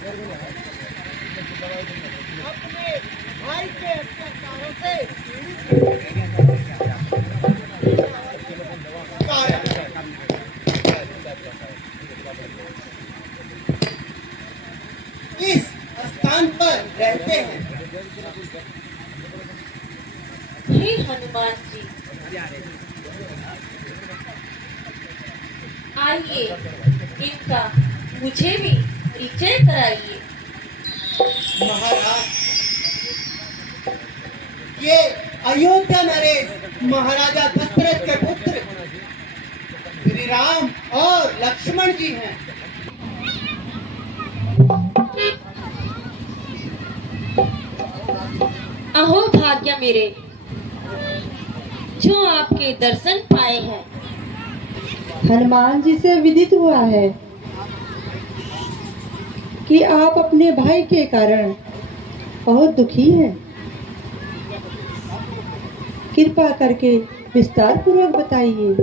अपने भाई के अत्याचारों से इस स्थान पर रहते हैं। हे हनुमान जी, आइए इनका मुझे भी परिचय कराइए। महाराज, ये अयोध्या नरेश महाराजा दशरथ के पुत्र श्री राम और लक्ष्मण जी हैं। अहो भाग्य मेरे, जो आपके दर्शन पाए हैं। हनुमान जी से विदित हुआ है कि आप अपने भाई के कारण बहुत दुखी हैं। कृपा करके विस्तार पूर्वक बताइए।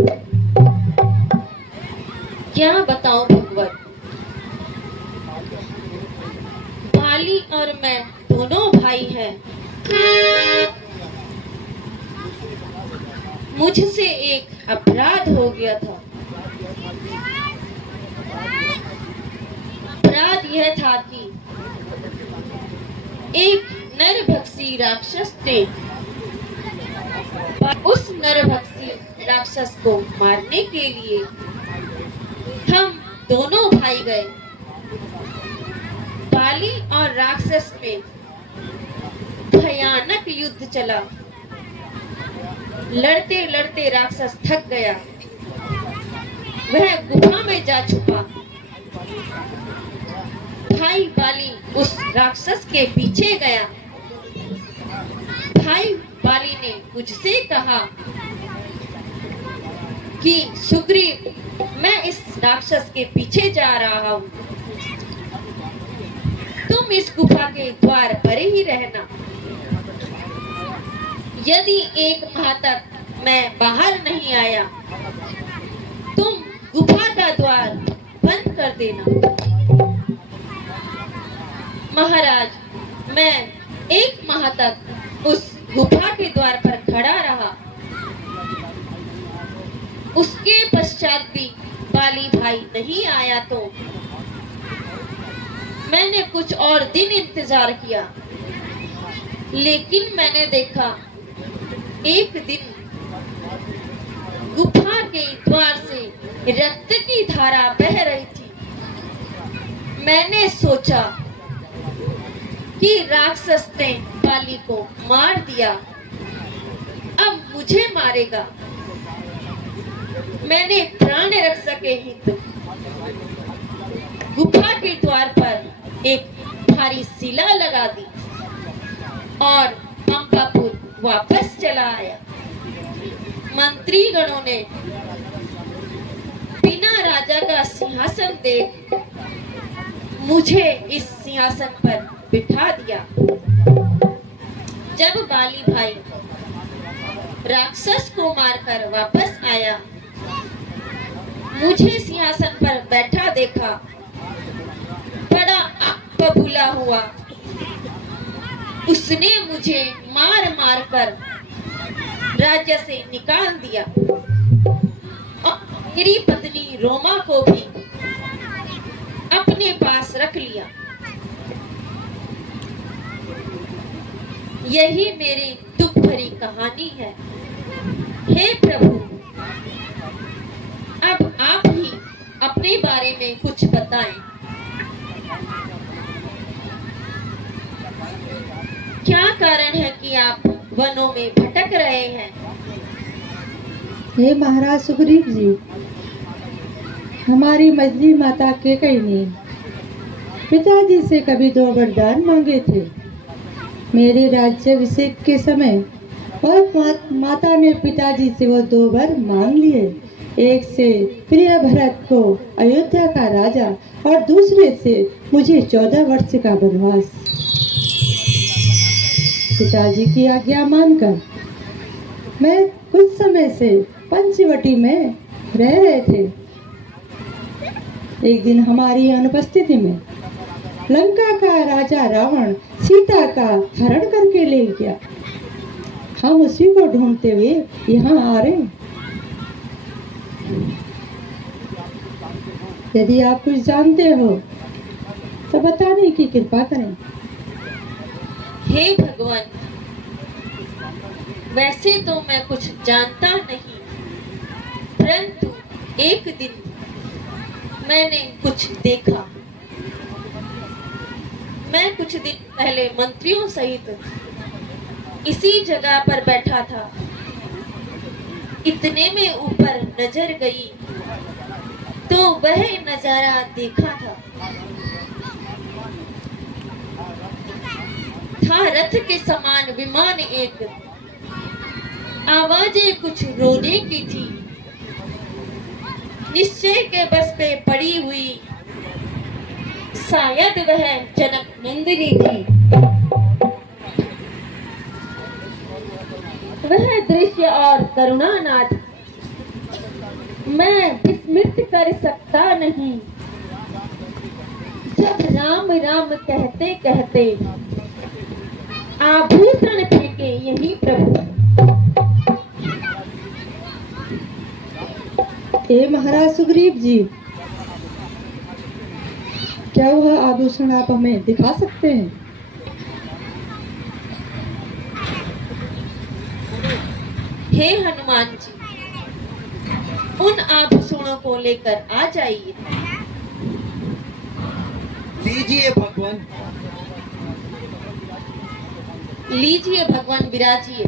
क्या बताऊं भगवत, बाली और मैं दोनों भाई हैं। मुझसे एक अपराध हो गया था। अपराध यह था कि एक नरभक्षी राक्षस ने उस नरभक्षी राक्षस को मारने के लिए हम दोनों भाई गए। बाली और राक्षस में भयानक युद्ध चला। लड़ते लड़ते राक्षस थक गया, वह गुफा में जा छुपा। भाई बाली उस राक्षस के पीछे गया। भाई बाली ने मुझसे कहा कि सुग्रीव, मैं इस राक्षस के पीछे जा रहा हूँ, तुम इस गुफा के द्वार पर ही रहना। यदि 1 माह तक मैं बाहर नहीं आया, तुम गुफा का द्वार बंद कर देना। महाराज, मैं 1 माह तक उस गुफा के द्वार पर खड़ा रहा। उसके पश्चात भी बाली भाई नहीं आया तो मैंने कुछ और दिन इंतजार किया, लेकिन मैंने देखा एक दिन गुफा के द्वार से रक्त की धारा बह रही थी। मैंने सोचा कि राक्षस ने बाली को मार दिया, अब मुझे मारेगा। मैंने प्राण रक्षा के हेतु गुफा के द्वार पर एक भारी शिला लगा दी और अंबापुर वापस चला आया। मंत्री गणों ने बिना राजा का सिंहासन देख मुझे इस सिंहासन पर बिठा दिया। जब बाली भाई राक्षस को मारकर वापस आया, मुझे सिंहासन पर बैठा देखा, बड़ा बबूला हुआ। उसने मुझे मार मार कर राज्य से निकाल दिया और मेरी पत्नी रोमा को भी अपने पास रख लिया। यही मेरी दुख भरी कहानी है। हे प्रभु, अब आप ही अपने बारे में कुछ बताएं। क्या कारण है कि आप वनों में भटक रहे हैं? हे महाराज सुग्रीव जी, हमारी मछली माता केकई ने पिताजी से कभी 2 वरदान मांगे थे, मेरे राज्याभिषेक के समय, और माता ने पिताजी से वो 2 वर मांग लिए। एक से प्रिय भरत को अयोध्या का राजा और दूसरे से मुझे 14 वर्ष का वनवास। पिताजी की आज्ञा मानकर मैं कुछ समय से पंचवटी में रह रहे थे। एक दिन हमारी अनुपस्थिति में लंका का राजा रावण सीता का हरण करके ले गया। हम उसी को ढूंढते हुए यहाँ आ रहे हैं। यदि आप कुछ जानते हो तो बताने की कृपा करें। हे भगवान, वैसे तो मैं कुछ जानता नहीं, परंतु एक दिन मैंने कुछ देखा। मैं कुछ दिन पहले मंत्रियों सहित इसी जगह पर बैठा था। इतने में ऊपर नजर गई तो वह नजारा देखा था रथ के समान विमान। एक आवाजें कुछ रोने की थी। निश्चय के बस पे पड़ी हुई शायद वह जनक नंदिनी थी। वह दृश्य और करुणानाथ मैं विस्मृत कर सकता नहीं। जब राम राम कहते कहते आभूषण फेंके यही प्रभु। हे महाराज सुग्रीव जी, क्या वह आभूषण आप हमें दिखा सकते हैं? हे हनुमान जी, उन आभूषणों को लेकर आ जाइए। लीजिए भगवान। लीजिए भगवान, विराजिए।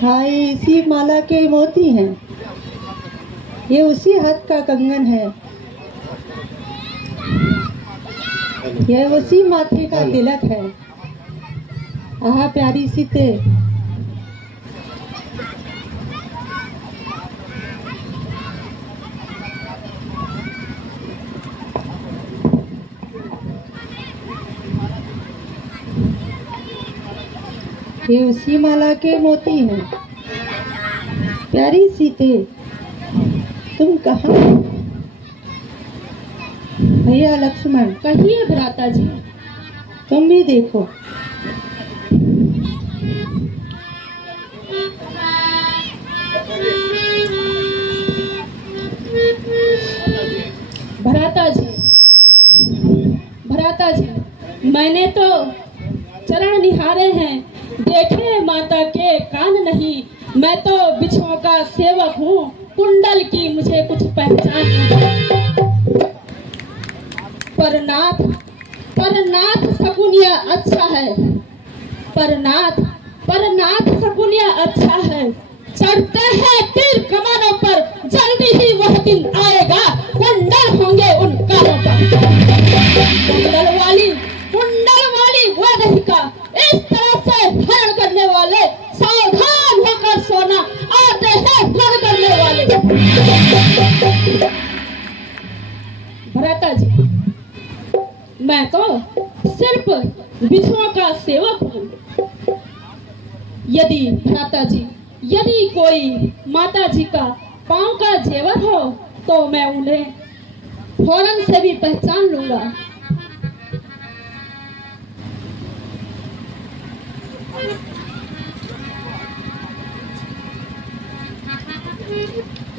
हाँ, ये इसी माला के मोती हैं। ये उसी हाथ का कंगन है। यह उसी माथे का तिलक है। आहा प्यारी सीते, ये उसी माला के मोती हैं। प्यारी सीते, तुम कहाँ हो? भैया लक्ष्मण, कहिए भ्राता जी। तुम भी देखो। भ्राता जी, भ्राता जी, मैंने तो चरण निहारे हैं, देखे माता के कान नहीं। मैं तो बिछुओं का सेवक हूँ, कुंडल की मुझे कुछ पहचान नहीं। परनाथ, परनाथ शकुनिया अच्छा है। परनाथ, परनाथ शकुनिया अच्छा है। चढ़ते हैं तीर कमानों पर, जल्दी ही वह दिन आएगा, कुंडल होंगे उन कानों पर। कुंडल वाली वो रहिका, इस तरह से हरण करने वाले सावधान होकर सोना, आते हैं हरण करने वाले। भ्राता जी, मैं तो सिर्फ बिछुओं का सेवक हूँ। यदि भ्राता जी, यदि कोई माता जी का पांव का जेवर हो तो मैं उन्हें फौरन से भी पहचान लूंगा।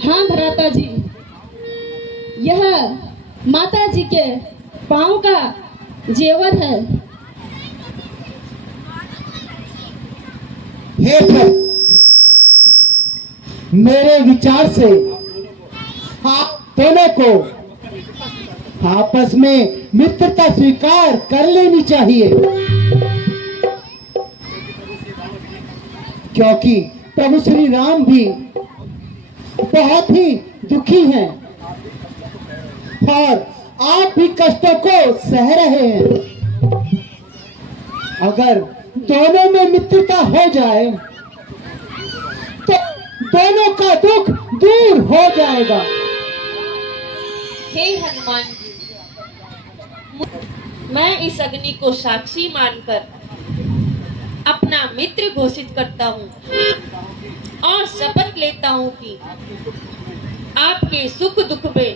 हाँ भ्राता जी, यह माता जी के पांव का जेवर है। हे प्रभु, मेरे विचार से आप दोनों को आपस में मित्रता स्वीकार कर लेनी चाहिए, क्योंकि प्रभु श्री राम भी बहुत ही दुखी हैं और आप भी कष्टों को सह रहे हैं। अगर दोनों में मित्रता हो जाए तो दोनों का दुख दूर हो जाएगा। हे हनुमान जी, मैं इस अग्नि को साक्षी मानकर अपना मित्र घोषित करता हूँ और शपथ लेता हूँ कि आपके सुख दुख में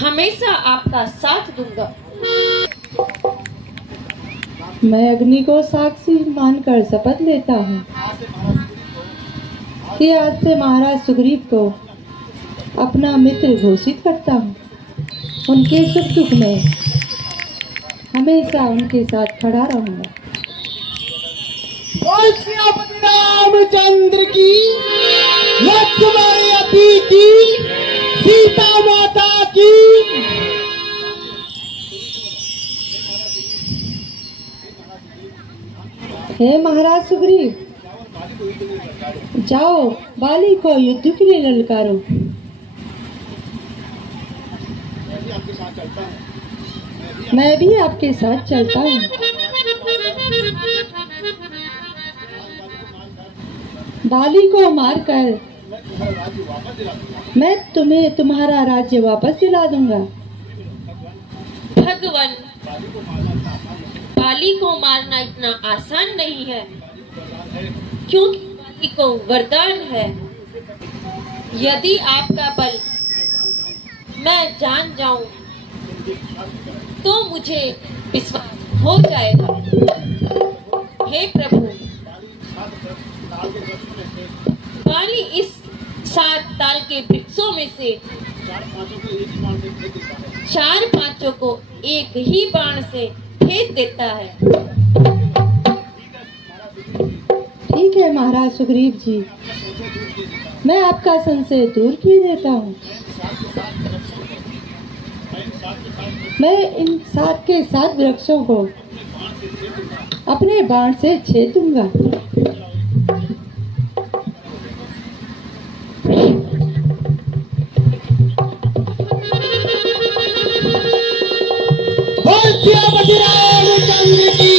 हमेशा आपका साथ दूंगा। मैं अग्नि को साक्षी मानकर शपथ लेता हूँ कि आज से महाराज सुग्रीव को अपना मित्र घोषित करता हूँ। उनके सुख दुख में हमेशा उनके साथ खड़ा रहूंगा। बोल सियापति रामचंद्र की, लक्ष्मण जी की, सीता माता की। हे महाराज सुग्रीव, जाओ बाली को युद्ध के लिए ललकारो। मैं भी आपके साथ चलता हूँ। बाली को मारकर मैं तुम्हें तुम्हारा राज्य वापस दिला दूंगा। भगवान, बाली को मारना इतना आसान नहीं है, क्योंकि बाली को वरदान है। यदि आपका बल मैं जान जाऊं तो मुझे विश्वास हो जाएगा। हे प्रभु, बाली इस 7 ताल के वृक्षों में से 4-5 को एक ही बाण से फेंक देता है। ठीक है महाराज सुग्रीव जी, मैं आपका संशय दूर किए देता हूँ। मैं इन 7 के 7 वृक्षों को अपने बाण से छेद दूंगा। बोल सियापति रामचंद्र की,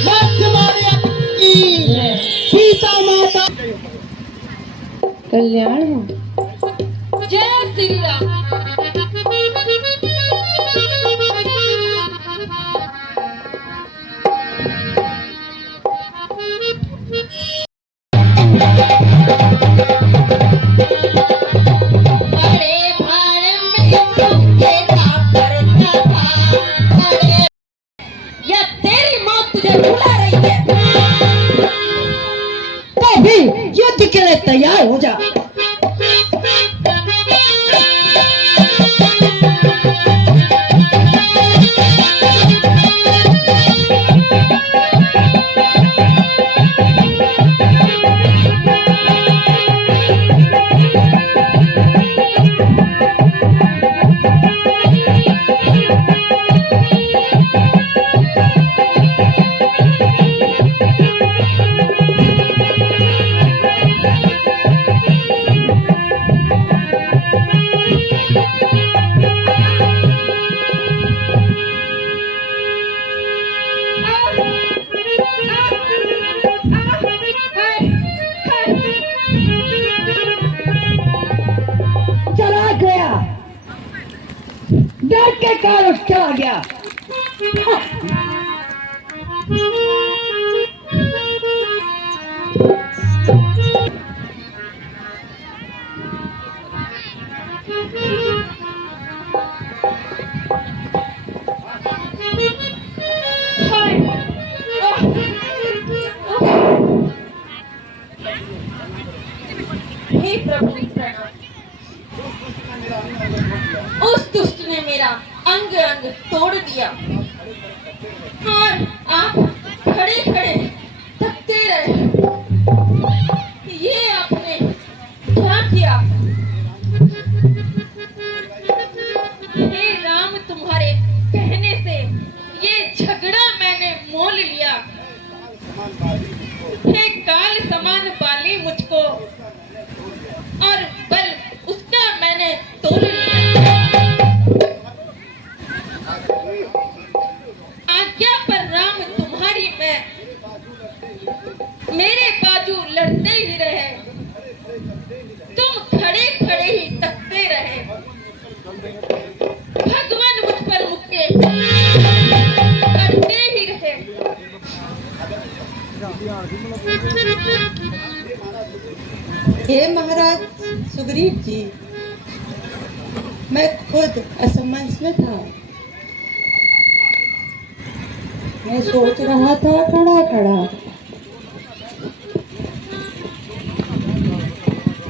लक्ष्मण की, सीता माता। कल्याण हो। जय श्री राम। बड़े भार में तुझे करता था, बड़े या तेरी मौत तुझे बुला रही है। तो भी युद्ध के लिए तैयार हो जा। चला गया, डर के कारण चला गया। हे प्रभु, उस दुष्ट ने मेरा अंग अंग तोड़ दिया। झगड़ा मैंने मोल लिया है, काल समान बाली मुझको और बल उसका मैंने तोल लिया। आज्ञा पर राम तुम्हारी मैं, मेरे बाजू लड़ते ही रहे, तुम खड़े खड़े ही तकते रहे। भगवान मुझ पर मुक्के करते ही रहे। हे महाराज सुग्रीव जी, मैं खुद असमंजस में था। मैं सोच रहा था खड़ा खड़ा,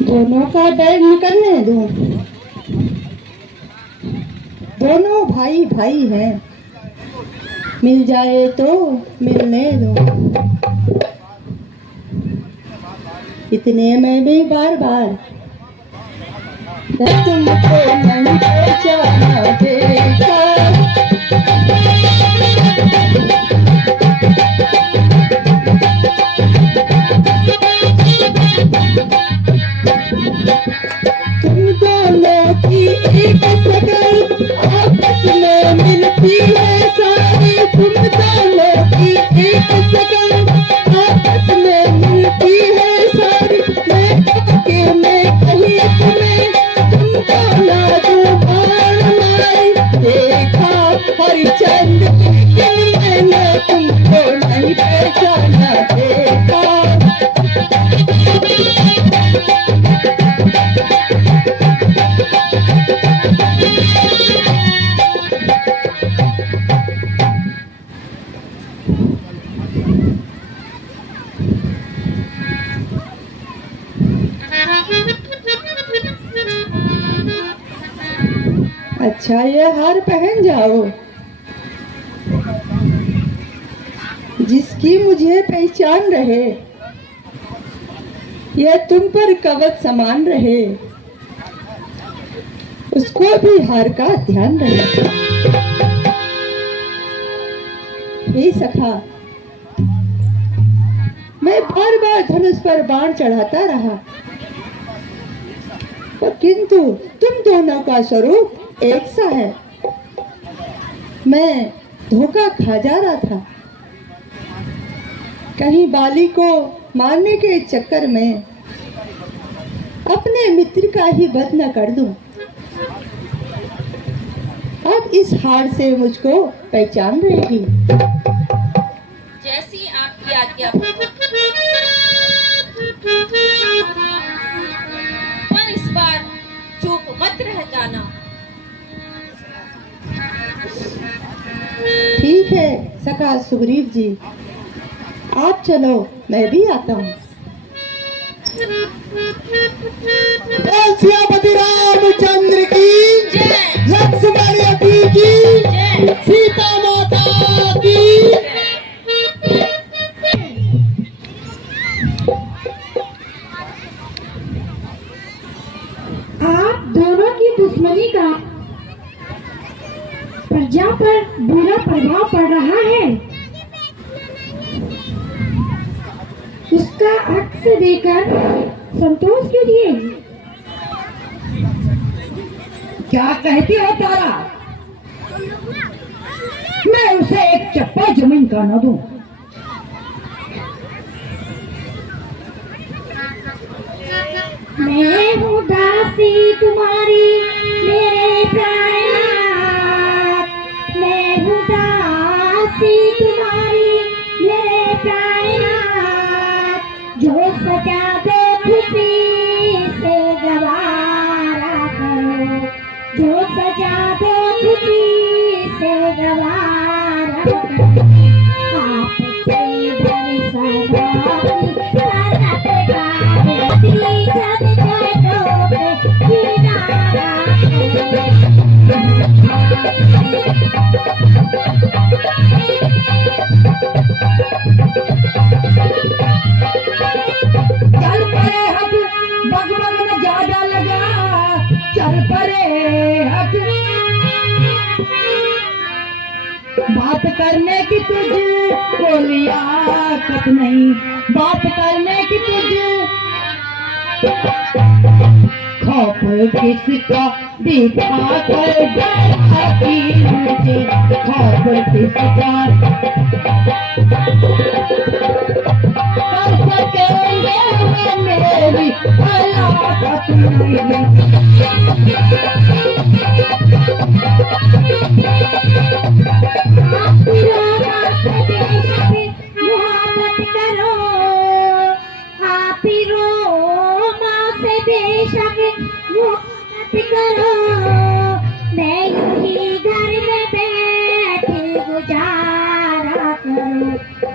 दोनों का डर निकलने दो। दोनों भाई भाई हैं, मिल जाए तो मिलने दो। इतने में भी बार बार तुमको नहीं पहचाना देखा। तुम दोनों की एक शकल आपस में मिलती है सारी। तुम दोनों की एक शकल आपस में मिलती है सारी। मैं कहीं तुम्हें तुमको लाजो बाण मारी देखा हरिचंद्र, लेकिन मैंने तुमको नहीं पहचाना देखा। अच्छा ये हार पहन जाओ, जिसकी मुझे पहचान रहे, यह तुम पर कवच समान रहे, उसको भी हार का ध्यान रहे। हे सखा, मैं बार बार धनुष पर बाण चढ़ाता रहा, किंतु तुम दोनों का स्वरूप एक सा है। मैं धोखा खा जा रहा था, कहीं बाली को मारने के चक्कर में अपने मित्र का ही वध न कर दूं। अब इस हार से मुझको पहचान रहेगी। जैसी आपकी आज्ञा। पर इस बार चुप मत रह जाना। ठीक है सखा सुग्रीव जी, आप चलो, मैं भी आता हूँ। श्रीपति रामचंद्र की जय। लक्ष्मण जी की जय। सीता माता की। आप दोनों की दुश्मनी का प्रजा पर बुरा प्रभाव पड़ रहा है, उसका अक्स देकर संतोष कीजिए। क्या कहती हो तारा? मैं उसे एक चप्पा जमीन का न दूं। मैं हूँ दासी तुम्हारी मेरे प्राणनाथ, मैं हूँ दासी तुम्हारी मेरे प्राणनाथ, जो सजा दो खुशी से गवारा करो, जो सजा दो खुशी से गवारा करो। आपके दर्शन चल परे हट, बगबग में ज्यादा लगा। चल परे हट, बात करने की तुझको लियाकत नहीं, बात करने की खौफ किसका दिखा कर डराती मुझे, खौफ किसका कर सकेंगे वो मेरी हलाकत नहीं। मोहब्बत करो आप ही रोमा से बेशक मोहब्बत करो, मैं यूं ही घर में बैठी गुजारा करूं,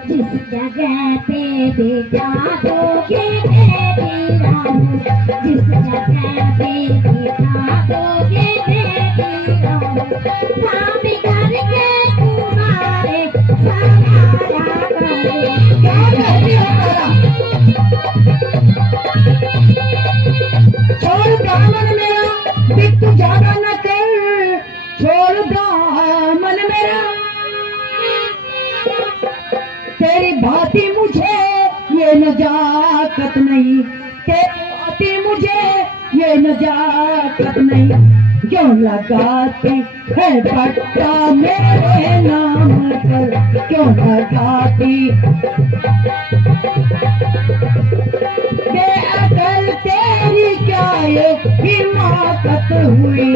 जिस जगह पे बिता दोगे मैं भी रहूं, जिस जगह पे बिता दोगे मैं भी रहूं, काम करके तुम्हारे सहारा करूं। क्या कहती हो तारा? छोड़ दामन मेरा, दिख तू ज्यादा न कर, छोड़ दामन मेरा, तेरी भांति मुझे ये नजाकत नहीं, तेरी भांति मुझे ये नजाकत नहीं, क्यों लगाती है पट्टा मेरे नाम पर, क्यों लगाती बेअकल तेरी क्या ये हिमाकत हुई।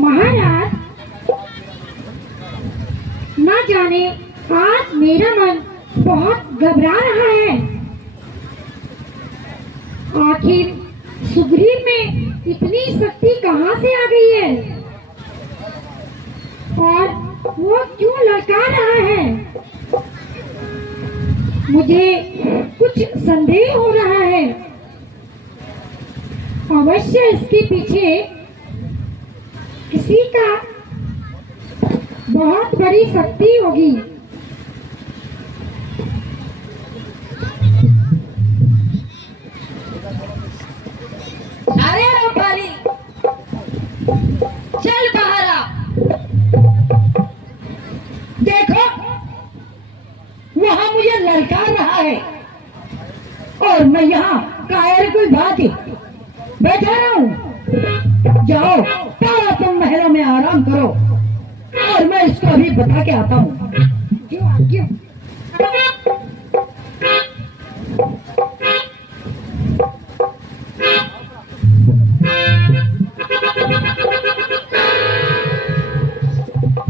महाराज, ना जाने आज मेरा मन बहुत घबरा रहा है। आखिर सुग्रीव में इतनी शक्ति कहाँ से आ गई है और वो क्यों ललका रहा है? मुझे कुछ संदेह हो रहा है। अवश्य इसके पीछे किसी का बहुत बड़ी शक्ति होगी। अरे रूपाली, चल बाहर आ। देखो वहां मुझे ललकार रहा है और मैं यहाँ कायर कोई बात ही बैठा रहा हूँ। जाओ तारा, तुम महलों में आराम करो और मैं इसको अभी बता के आता हूँ। जो आज्ञा।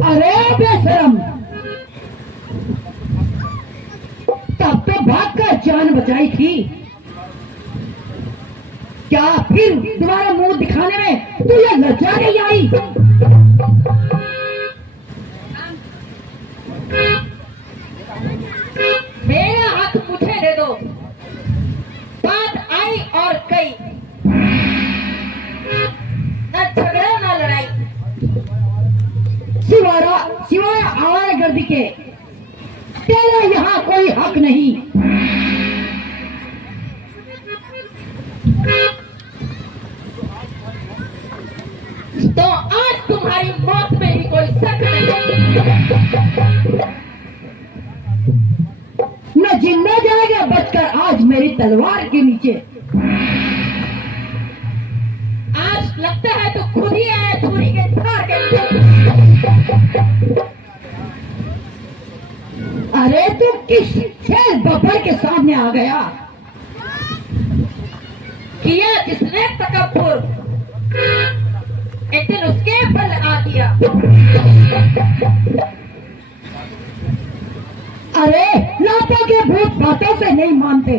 अरे बेशरम, तब तो भाग कर जान बचाई थी, क्या फिर तुम्हारा मुंह दिखाने में तुझे लज्जा नहीं आई? मेरा हाथ मुझे दे दो। बात आई और गई, न झगड़ा न लड़ाई। सिवाय आवारागर्दी के तेरा यहाँ कोई हक नहीं। तो आज तुम्हारी मौत में भी कोई शक नहीं। न जिंदा जाएगा बचकर आज मेरी तलवार के नीचे। आज लगता है तो खुद ही आया छुरी के धार के नीचे। अरे तू किस शेर बब्बर के सामने आ गया? किया जिसने तकब्बुर, एक दिन उसके बल आ गया। अरे लातों के भूत बातों से नहीं मानते।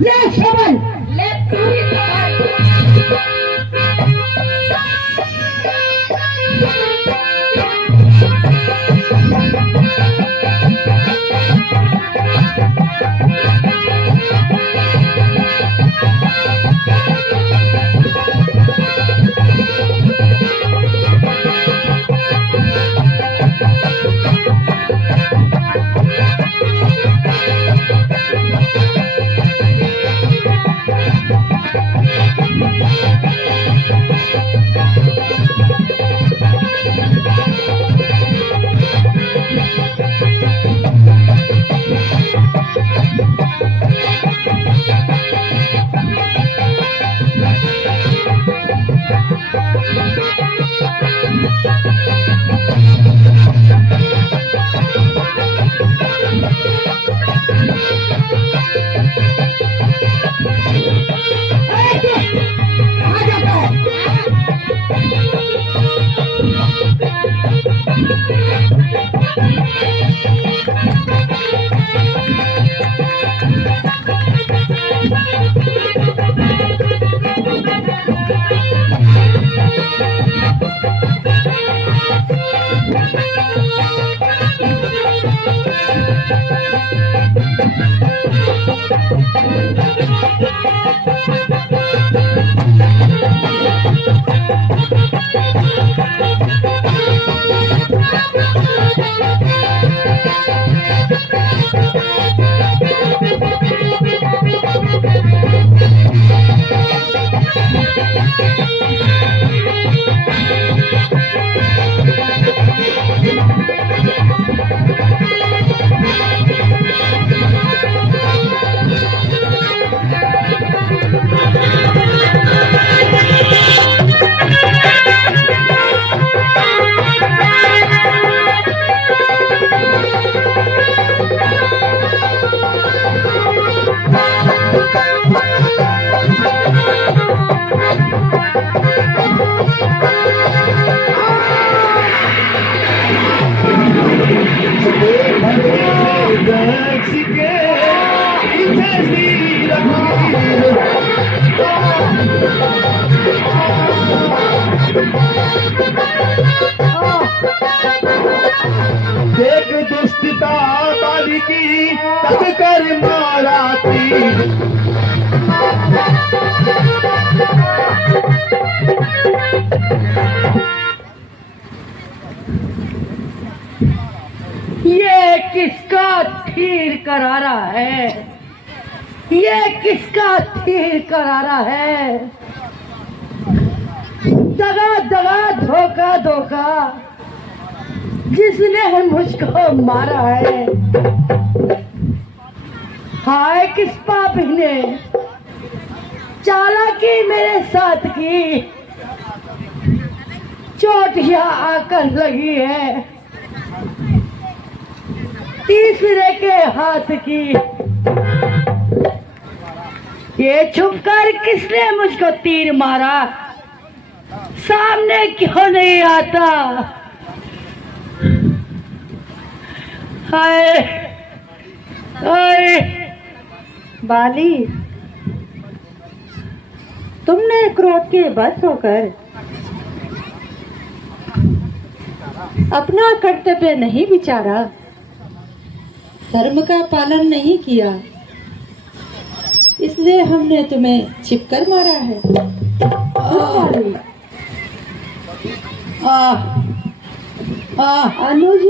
ले सबल, ले पूरी देख दुष्टता बाली की तब कर मारा तीर। ये किसका तीर करारा है? ये किसका तीर करारा है? दगा दगा धोखा धोखा जिसने मुझको मारा है। हाय किस पापी ने चालाकी मेरे साथ की, चोट यहाँ आकर लगी है तीसरे के हाथ की। ये छुपकर किसने मुझको तीर मारा? सामने क्यों नहीं आता? हाय हाय बाली, तुमने क्रोध के बस होकर अपना कर्तव्य नहीं विचारा, धर्म का पालन नहीं किया, इसलिए हमने तुम्हें छिपकर मारा है। बाली, अनुज,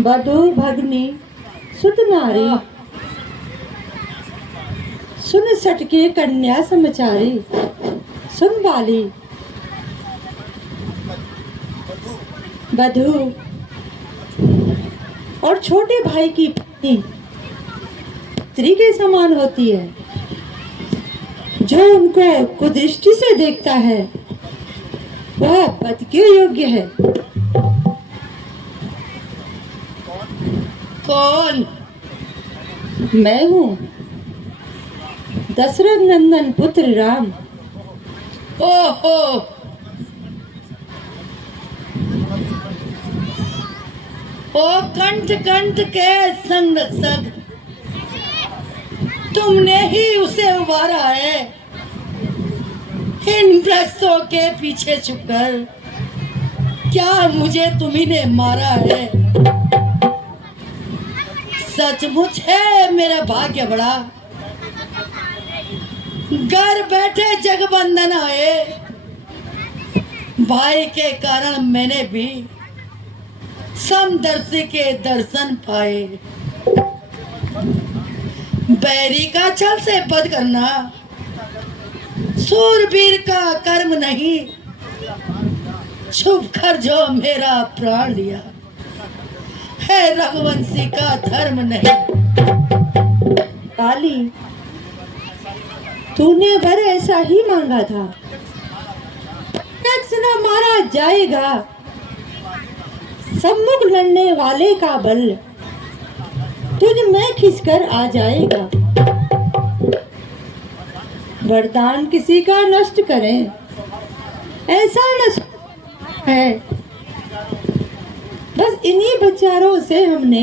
बधू, भगनी, सुत नारी, सुन सटके कन्या समाचारी। सुन बाली, बधू और छोटे भाई की पत्नी स्त्री के समान होती है। जो उनको कुदृष्टि से देखता है वह पति के योग्य है। कौन? मैं हूँ दशरथ नंदन पुत्र राम। ओहो, ओ कंठ कंठ के संग रक्षक, तुमने ही उसे उबारा है इन वृक्षों के पीछे छुपकर। क्या मुझे तुम्ही ने मारा है? सचमुच है मेरा भाग्य बड़ा, घर बैठे जगबंधन आए। भाई के कारण मैंने भी समदर्शी के दर्शन पाए। बैरी का छल से वध करना सूरवीर का कर्म नहीं, छुप कर जो मेरा प्राण लिया है रघुवंशी का धर्म नहीं। काली, तूने वर ऐसा ही मांगा था। टैक्स न मारा जाएगा, सम्मुख लड़ने वाले का बल तुझ में खिंचकर आ जाएगा। वरदान किसी का नष्ट करें ऐसा नष्ट है। बस इन्हीं विचारों से हमने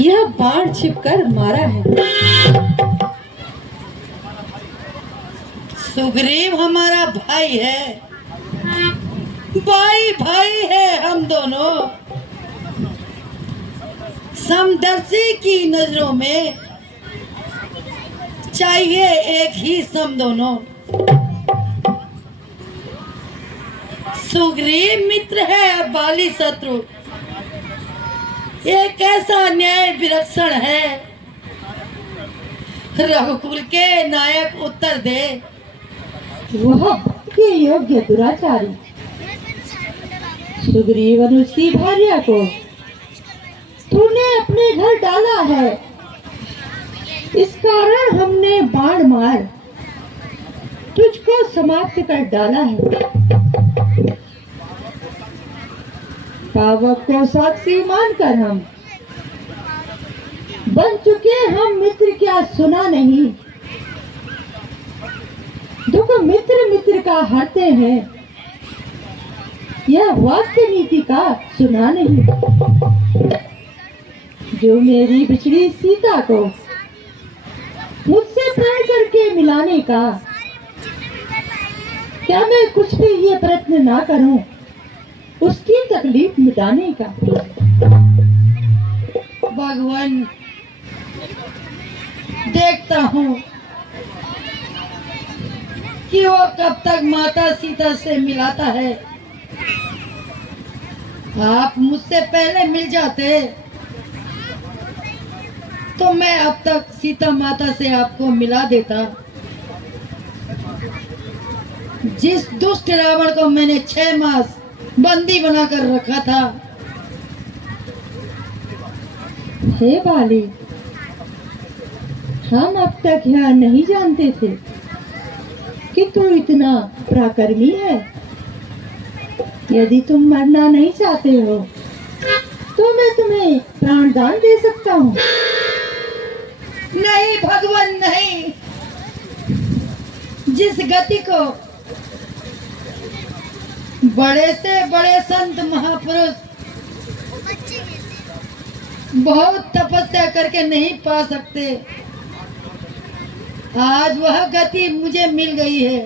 यह बाण छिपकर मारा है। सुग्रीव हमारा भाई है, भाई भाई है हम दोनों। समदर्शी की नजरों में चाहिए एक ही सम दोनों। सुग्रीव मित्र है और बाली शत्रु, ये कैसा न्याय विलक्षण है। रघुकुल के नायक उत्तर दे। वह के योग्य दुराचारी सुग्रीव अनुज की भार्या को तूने अपने घर डाला है, इस कारण हमने बाण मार तुझको समाप्त कर डाला है। पावक को साक्षी मानकर हम बन चुके हम मित्र, क्या सुना नहीं। दुख मित्र मित्र का हरते हैं, यह वाक्य नीति का सुना नहीं। जो मेरी बिछड़ी सीता को मुझसे प्यार करके मिलाने का, क्या मैं कुछ भी ये प्रयत्न ना करूं उसकी तकलीफ मिटाने का। भगवान देखता हूँ कि वो कब तक माता सीता से मिलाता है। आप मुझसे पहले मिल जाते तो मैं अब तक सीता माता से आपको मिला देता। जिस दुष्ट रावण को मैंने 6 मास बंदी बनाकर रखा था। हे बाली, हम अब तक यह नहीं जानते थे कि तू इतना पराक्रमी है। यदि तुम मरना नहीं चाहते हो तो मैं तुम्हें प्राणदान दे सकता हूँ। नहीं भगवान नहीं, जिस गति को बड़े से बड़े संत महापुरुष बहुत तपस्या करके नहीं पा सकते, आज वह गति मुझे मिल गई है।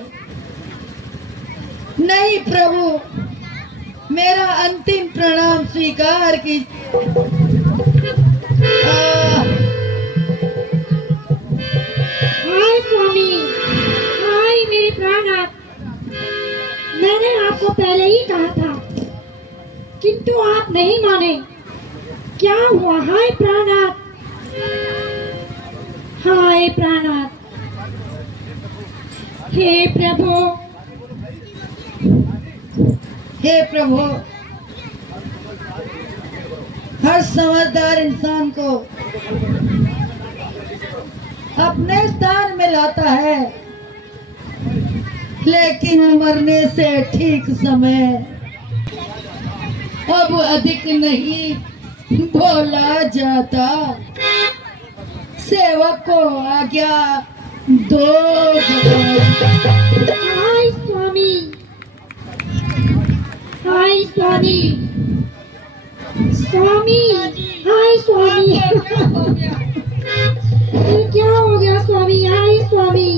नहीं प्रभु, मेरा अंतिम प्रणाम स्वीकार की। हाय स्वामी, हाय मेरे प्राणनाथ, मैंने आपको पहले ही कहा था किंतु आप नहीं माने। क्या हुआ? हाय प्राणनाथ, हाय प्राणनाथ। हे प्रभु, हे प्रभु, हर समझदार इंसान को अपने स्थान में लाता है, लेकिन मरने से ठीक समय अब अधिक नहीं बोला जाता। सेवक को आज्ञा दो। हाय स्वामी, हाय स्वामी, स्वामी, हाय स्वामी। ये क्या हो गया स्वामी? हाय स्वामी।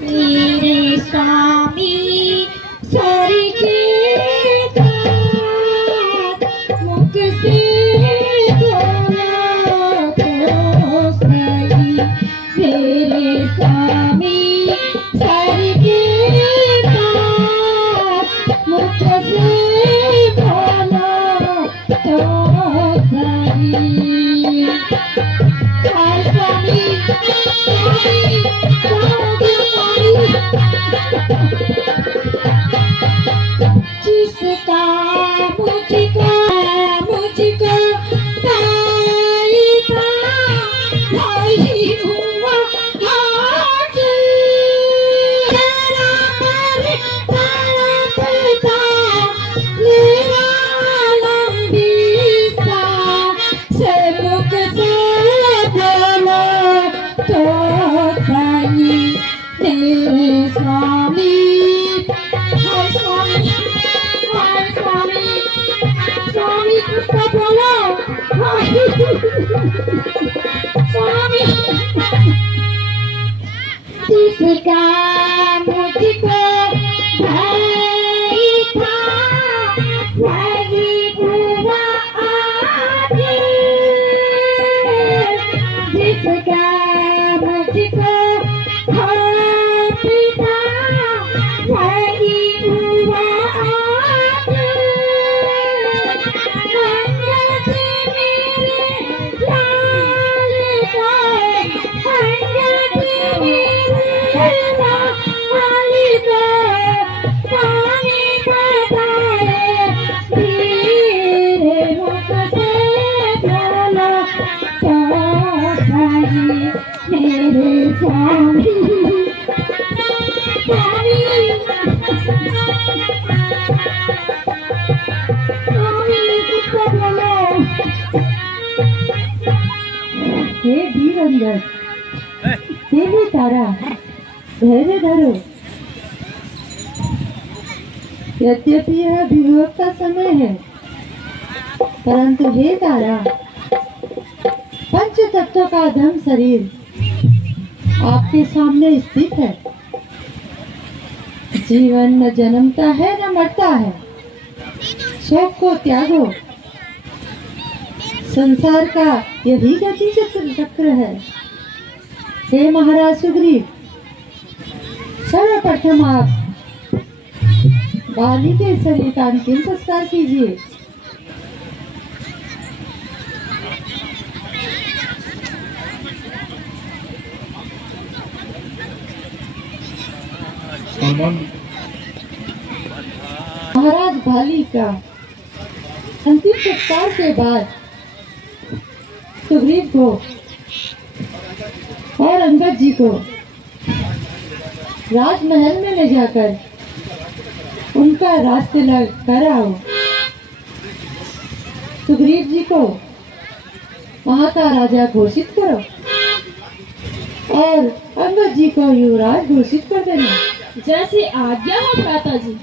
मेरे स्वामी सर के दांत मुख से बोला तो सही। मेरे स्वामी सर के दांत मुख से बोला तो सही। हाय स्वामी, स्वामी, जिसका मुझको फायदा नहीं हुआ आज। तेरा पर तड़पता मेरा लंबी सा से मुख से बोलो तो सही। मेरे स्वामी, हाय स्वामी, हाय स्वामी, स्वामी किसका बोलो? हाय स्वामी, जिसका मुझको वही हुआ आगे जिसका मुझको खौफ था, वही हुआ आगे अंगद मेरे लाल को, अंगद मेरे लाल को पानी बताए धीरे मुख से बोलो स्वामी मेरे स्वामी स्वामी स्वामी कुछ तो बोलो। हे वीर अंगद, हे भी तारा, धैर्य धरो। यद्यपि यह वियोग का समय है, परंतु हे तारा, पंच तत्वों का धम शरीर आपके सामने स्थित है। जीवन न जन्मता है न मरता है, शोक को त्यागो। संसार का यही गति चक्र है। हे महाराज सुग्रीव, सर्वप्रथम आप बाली के शरीर का अंतिम संस्कार कीजिए। महाराज बाली का अंतिम संस्कार के बाद सुग्रीव को और अंगद जी को राजमहल में ले जाकर उनका रास्ते लग कर आओ। सुग्रीव जी को वहां का राजा घोषित करो और अंगद जी को युवराज घोषित कर देना। जैसे आज्ञा हो भ्राता जी।